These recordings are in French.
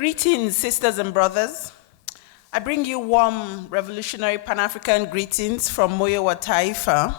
Greetings, sisters and brothers. I bring you warm revolutionary Pan-African greetings from Moyo Taifa.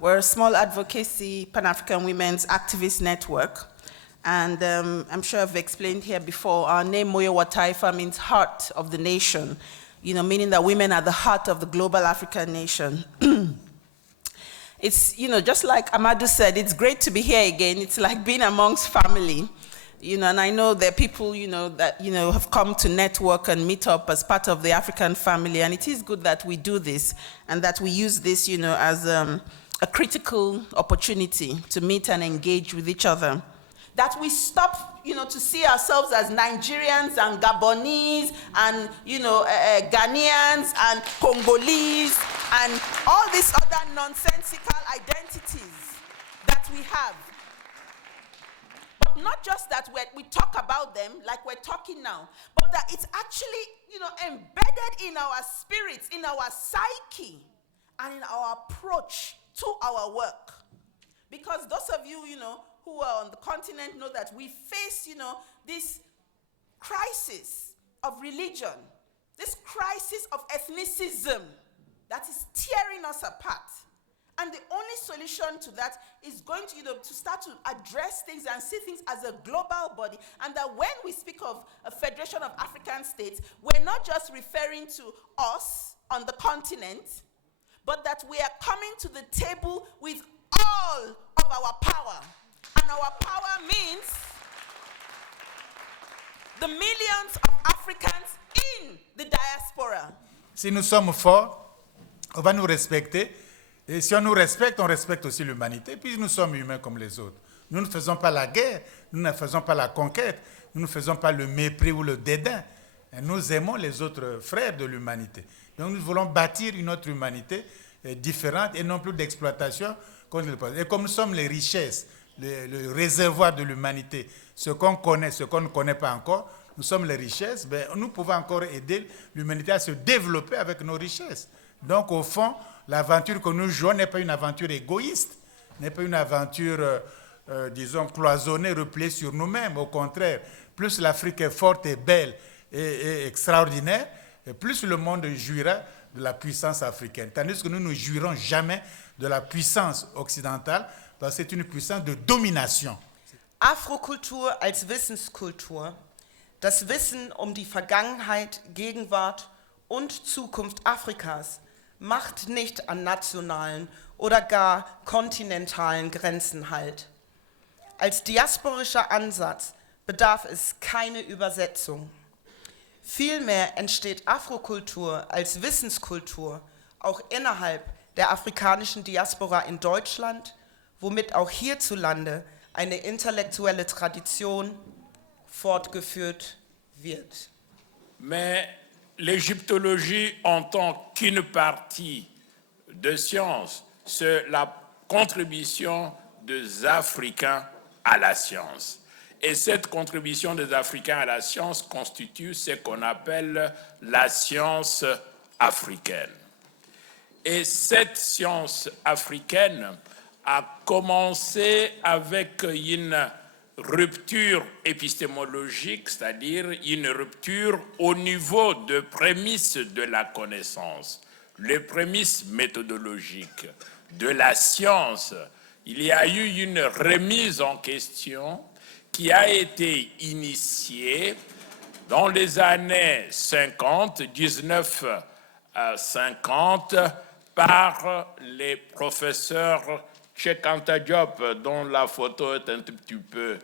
We're a small advocacy Pan-African women's activist network. And I'm sure I've explained here before, our name Moyo Taifa means heart of the nation, meaning that women are the heart of the global African nation. It's, just like Amadou said, it's great to be here again. It's like being amongst family. And I know there are people, that, have come to network and meet up as part of the African family, and it is good that we do this and that we use this, as a critical opportunity to meet and engage with each other. That we stop, to see ourselves as Nigerians and Gabonese and, Ghanaians and Congolese and all these other nonsensical identities that we have. Not just that we talk about them like we're talking now, but that it's actually, embedded in our spirits, in our psyche, and in our approach to our work. Because those of you, who are on the continent know that we face, this crisis of religion, this crisis of ethnicism that is tearing us apart. And the only solution to that is going to, to start to address things and see things as a global body. And that when we speak of a Federation of African States, we're not just referring to us on the continent, but that we are coming to the table with all of our power. And our power means the millions of Africans in the diaspora. Si nous sommes forts, on va nous respecter. Et si on nous respecte, on respecte aussi l'humanité, puis nous sommes humains comme les autres. Nous ne faisons pas la guerre, nous ne faisons pas la conquête, nous ne faisons pas le mépris ou le dédain. Et nous aimons les autres frères de l'humanité. Donc nous voulons bâtir une autre humanité différente et non plus d'exploitation. Et comme nous sommes les richesses, le réservoir de l'humanité, ce qu'on connaît, ce qu'on ne connaît pas encore, nous sommes les richesses, nous pouvons encore aider l'humanité à se développer avec nos richesses. Donc au fond, l'aventure que nous jouons n'est pas une aventure égoïste, n'est pas une aventure, disons, cloisonnée, repliée sur nous-mêmes. Au contraire, plus l'Afrique est forte et belle et extraordinaire, et plus le monde jouira de la puissance africaine. Tandis que nous ne jouirons jamais de la puissance occidentale, parce que c'est une puissance de domination. Afrokultur als Wissenskultur, das Wissen die Vergangenheit, Gegenwart und Zukunft Afrikas, macht nicht an nationalen oder gar kontinentalen Grenzen Halt. Als diasporischer Ansatz bedarf es keine Übersetzung. Vielmehr entsteht Afrokultur als Wissenskultur auch innerhalb der afrikanischen Diaspora in Deutschland, womit auch hierzulande eine intellektuelle Tradition fortgeführt wird. Mais l'égyptologie en tant qu'une partie de science, c'est la contribution des Africains à la science. Et cette contribution des Africains à la science constitue ce qu'on appelle la science africaine. Et cette science africaine a commencé avec une rupture épistémologique, c'est-à-dire une rupture au niveau de prémices de la connaissance, les prémices méthodologiques de la science. Il y a eu une remise en question qui a été initiée dans les années 50, 1950, par les professeurs Cheikh Anta Diop, dont la photo est un tout petit peu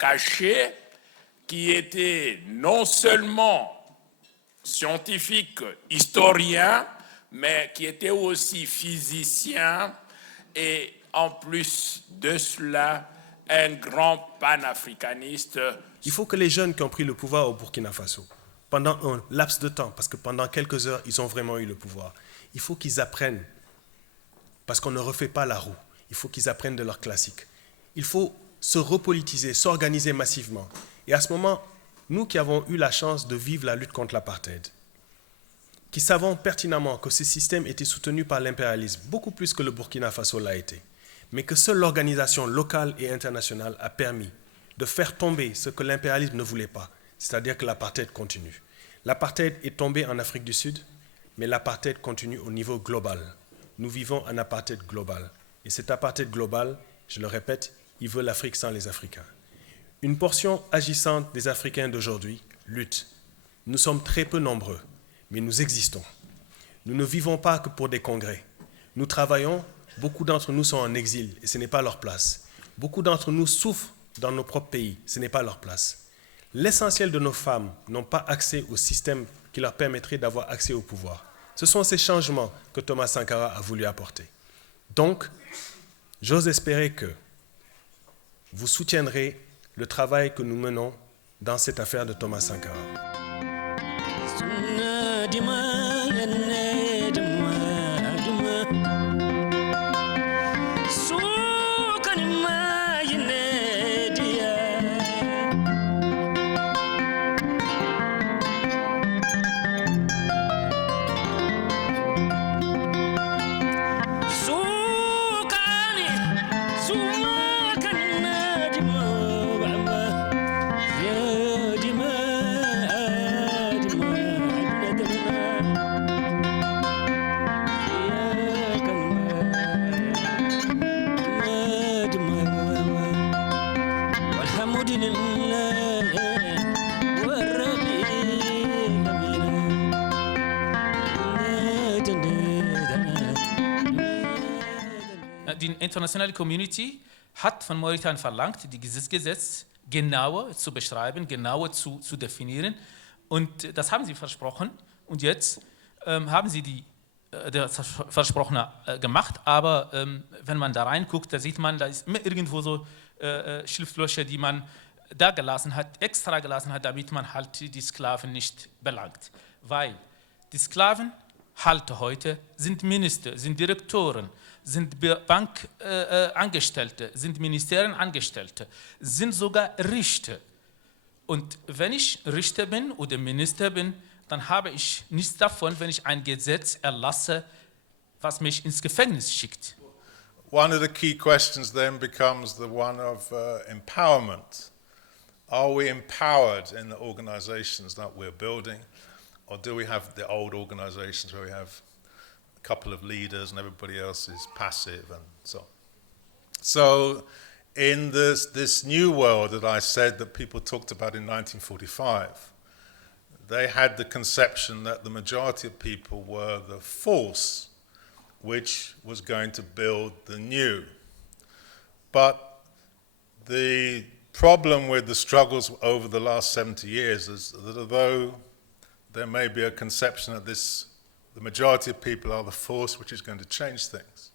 cachée, qui était non seulement scientifique, historien, mais qui était aussi physicien et en plus de cela, un grand panafricaniste. Il faut que les jeunes qui ont pris le pouvoir au Burkina Faso, pendant un laps de temps, parce que pendant quelques heures, ils ont vraiment eu le pouvoir, il faut qu'ils apprennent, parce qu'on ne refait pas la roue, il faut qu'ils apprennent de leurs classiques. Il faut se repolitiser, s'organiser massivement. Et à ce moment, nous qui avons eu la chance de vivre la lutte contre l'apartheid, qui savons pertinemment que ce système était soutenu par l'impérialisme, beaucoup plus que le Burkina Faso l'a été, mais que seule l'organisation locale et internationale a permis de faire tomber ce que l'impérialisme ne voulait pas, c'est-à-dire que l'apartheid continue. L'apartheid est tombé en Afrique du Sud, mais l'apartheid continue au niveau global. Nous vivons un apartheid global. Et cet apartheid global, je le répète, il veut l'Afrique sans les Africains. Une portion agissante des Africains d'aujourd'hui lutte. Nous sommes très peu nombreux, mais nous existons. Nous ne vivons pas que pour des congrès. Nous travaillons, beaucoup d'entre nous sont en exil et ce n'est pas leur place. Beaucoup d'entre nous souffrent dans nos propres pays, ce n'est pas leur place. L'essentiel de nos femmes n'ont pas accès au système qui leur permettrait d'avoir accès au pouvoir. Ce sont ces changements que Thomas Sankara a voulu apporter. Donc, j'ose espérer que vous soutiendrez le travail que nous menons dans cette affaire de Thomas Sankara. Die internationale Community hat von Mauretanien verlangt, die Gesetz genauer zu beschreiben, genauer zu definieren. Und das haben sie versprochen. Und jetzt haben sie das Versprochene gemacht. Aber wenn man da reinguckt, da sieht man, da ist immer irgendwo so Schlupflöcher, die man da gelassen hat, extra gelassen hat, damit man halt die Sklaven nicht belangt. Weil die Sklavenhalter heute sind Minister, sind Direktoren, sind Bankangestellte, sind Ministerien-Angestellte, sind sogar Richter. Und wenn ich Richter bin oder Minister bin, dann habe ich nichts davon, wenn ich ein Gesetz erlasse, was mich ins Gefängnis schickt. One of the key questions then becomes the one of empowerment. Are we empowered in the organizations that we're building, or do we have the old organizations where we have a couple of leaders and everybody else is passive and so on? So in this new world that I said that people talked about in 1945, they had the conception that the majority of people were the force which was going to build the new. But the problem with the struggles over the last 70 years is that although there may be a conception that the majority of people are the force which is going to change things,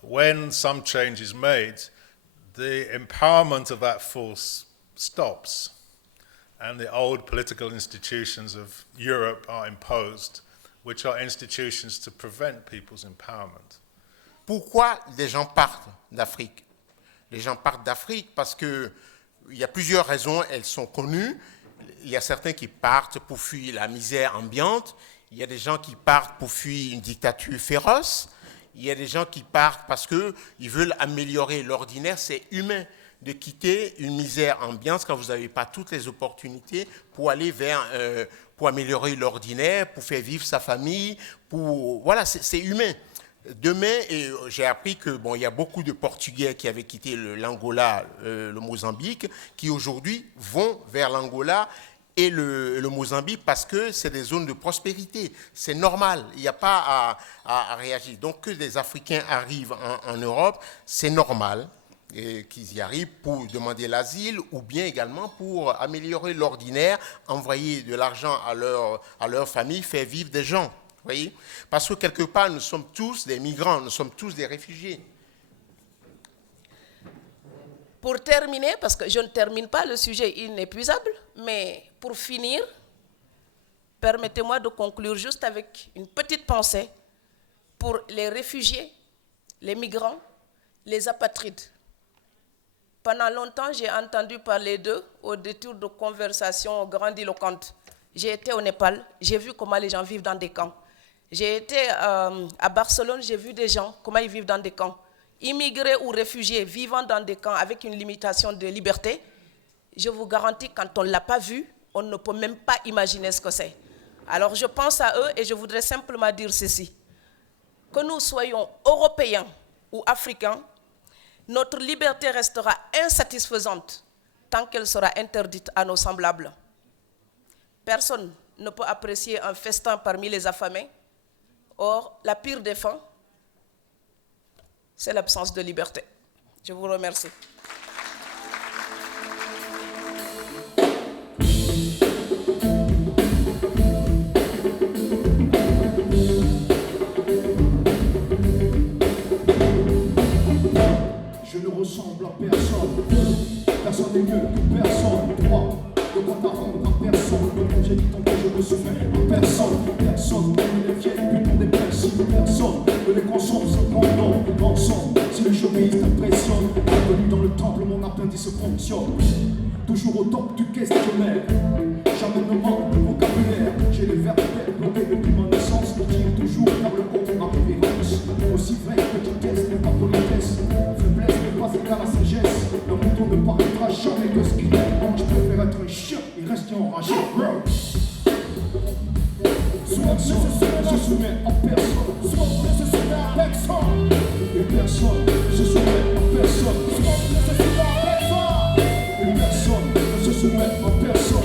when some change is made, the empowerment of that force stops, and the old political institutions of Europe are imposed, which are institutions to prevent people's empowerment. Pourquoi les gens partent d'Afrique? Les gens partent d'Afrique parce qu'il y a plusieurs raisons, elles sont connues. Il y a certains qui partent pour fuir la misère ambiante. Il y a des gens qui partent pour fuir une dictature féroce. Il y a des gens qui partent parce qu'ils veulent améliorer l'ordinaire. C'est humain de quitter une misère ambiante quand vous n'avez pas toutes les opportunités pour aller pour améliorer l'ordinaire, pour faire vivre sa famille. Voilà, c'est humain. Demain, j'ai appris que il y a beaucoup de Portugais qui avaient quitté l'Angola, le Mozambique, qui aujourd'hui vont vers l'Angola et le Mozambique parce que c'est des zones de prospérité. C'est normal, il n'y a pas à réagir. Donc que des Africains arrivent en Europe, c'est normal qu'ils y arrivent pour demander l'asile ou bien également pour améliorer l'ordinaire, envoyer de l'argent à leur famille, faire vivre des gens. Voyez? Parce que quelque part, nous sommes tous des migrants, nous sommes tous des réfugiés. Pour terminer, parce que je ne termine pas le sujet inépuisable, mais pour finir, permettez-moi de conclure juste avec une petite pensée pour les réfugiés, les migrants, les apatrides. Pendant longtemps, j'ai entendu parler d'eux au détour de conversations grandiloquentes. J'ai été au Népal, j'ai vu comment les gens vivent dans des camps. J'ai été à Barcelone, j'ai vu des gens, comment ils vivent dans des camps. Immigrés ou réfugiés vivant dans des camps avec une limitation de liberté, je vous garantis, quand on ne l'a pas vu, on ne peut même pas imaginer ce que c'est. Alors je pense à eux et je voudrais simplement dire ceci. Que nous soyons européens ou africains, notre liberté restera insatisfaisante tant qu'elle sera interdite à nos semblables. Personne ne peut apprécier un festin parmi les affamés. Or, la pire des fins, c'est l'absence de liberté. Je vous remercie. Je ne ressemble à personne. Personne n'est mieux que personne. Droit, de quoi t'arrendre à personne. Comme j'ai dit tantôt, je me suis fait à personne. Personne ne les vieilles putains des principes. Personne ne les consomme cependant. Ensemble, si le showbiz t'impressionne, bienvenue dans le temple, mon appendice fonctionne. Toujours au top du questionnaire. Jamais ne manque de vocabulaire. J'ai les verbes bloqués depuis mon naissance. Je tire toujours vers le haut ma révérence. Aussi vrai que petitesse n'est pas politesse. Faiblesse n'est pas égal à sagesse. Le mouton ne paraîtra jamais que ce qu'il est. Donc je préfère être un chien et rester enragé. Soit je se soumets à personne. Soit je se soumets à personne. Et personne ne se soumet à personne. Soit je se soumets à personne. Et personne ne se soumet à personne.